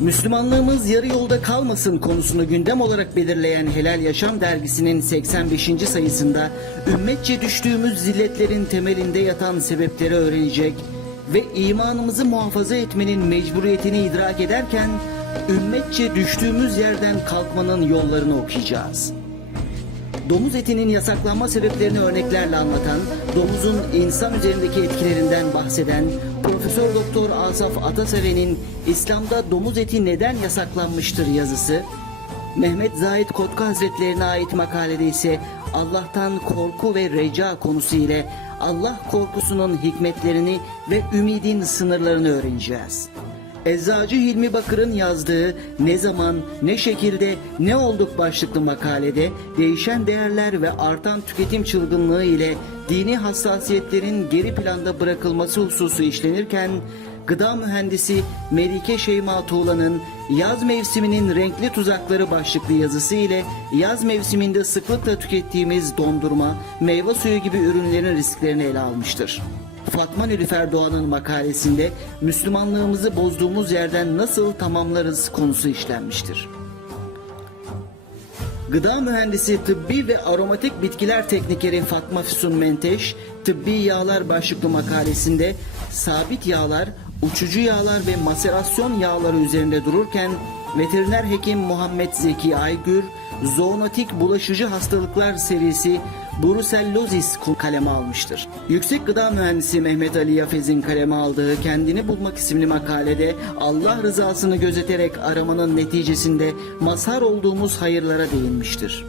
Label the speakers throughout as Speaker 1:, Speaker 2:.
Speaker 1: Müslümanlığımız yarı yolda kalmasın konusunu gündem olarak belirleyen Helal Yaşam dergisinin 85. sayısında ümmetçe düştüğümüz zilletlerin temelinde yatan sebepleri öğrenecek ve imanımızı muhafaza etmenin mecburiyetini idrak ederken ümmetçe düştüğümüz yerden kalkmanın yollarını okuyacağız. Domuz etinin yasaklanma sebeplerini örneklerle anlatan, domuzun insan üzerindeki etkilerinden bahseden Profesör Doktor Asaf Ataseven'in İslam'da domuz eti neden yasaklanmıştır yazısı, Mehmet Zahid Kotka Hazretlerine ait makalede ise Allah'tan korku ve reca konusu ile Allah korkusunun hikmetlerini ve ümidin sınırlarını öğreneceğiz. Eczacı Hilmi Bakır'ın yazdığı Ne zaman, ne şekilde, ne olduk başlıklı makalede değişen değerler ve artan tüketim çılgınlığı ile dini hassasiyetlerin geri planda bırakılması hususu işlenirken Gıda mühendisi Melike Şeyma Tuğla'nın yaz mevsiminin renkli tuzakları başlıklı yazısı ile yaz mevsiminde sıklıkla tükettiğimiz dondurma, meyve suyu gibi ürünlerin risklerini ele almıştır. Fatma Nilüfer Doğan'ın makalesinde Müslümanlığımızı bozduğumuz yerden nasıl tamamlarız konusu işlenmiştir. Gıda mühendisi tıbbi ve aromatik bitkiler teknikeri Fatma Füsun Menteş, tıbbi yağlar başlıklı makalesinde sabit yağlar, uçucu yağlar ve maserasyon yağları üzerinde dururken veteriner hekim Muhammed Zeki Aygür, zoonotik bulaşıcı hastalıklar serisi Brucellozis kaleme almıştır. Yüksek gıda mühendisi Mehmet Ali Yafez'in kaleme aldığı Kendini Bulmak isimli makalede Allah rızasını gözeterek aramanın neticesinde mazhar olduğumuz hayırlara değinmiştir.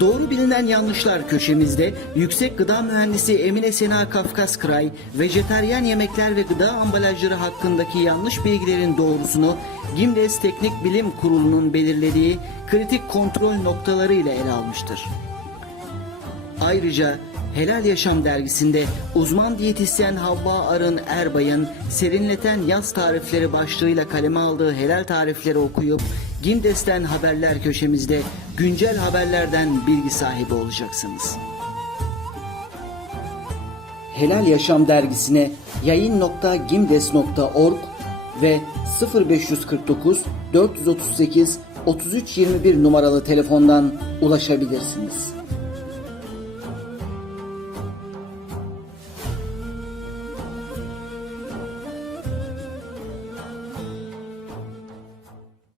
Speaker 1: Doğru bilinen yanlışlar köşemizde yüksek gıda mühendisi Emine Sena Kafkaskray, vejeteryan yemekler ve gıda ambalajları hakkındaki yanlış bilgilerin doğrusunu Gimles Teknik Bilim Kurulu'nun belirlediği kritik kontrol noktaları ile ele almıştır. Ayrıca Helal Yaşam dergisinde uzman diyetisyen Havva Arın Erbay'ın serinleten yaz tarifleri başlığıyla kaleme aldığı helal tarifleri okuyup Gindes'ten haberler köşemizde güncel haberlerden bilgi sahibi olacaksınız. Helal Yaşam dergisine yayın.gimdes.org ve 0549 438 3321 numaralı telefondan ulaşabilirsiniz.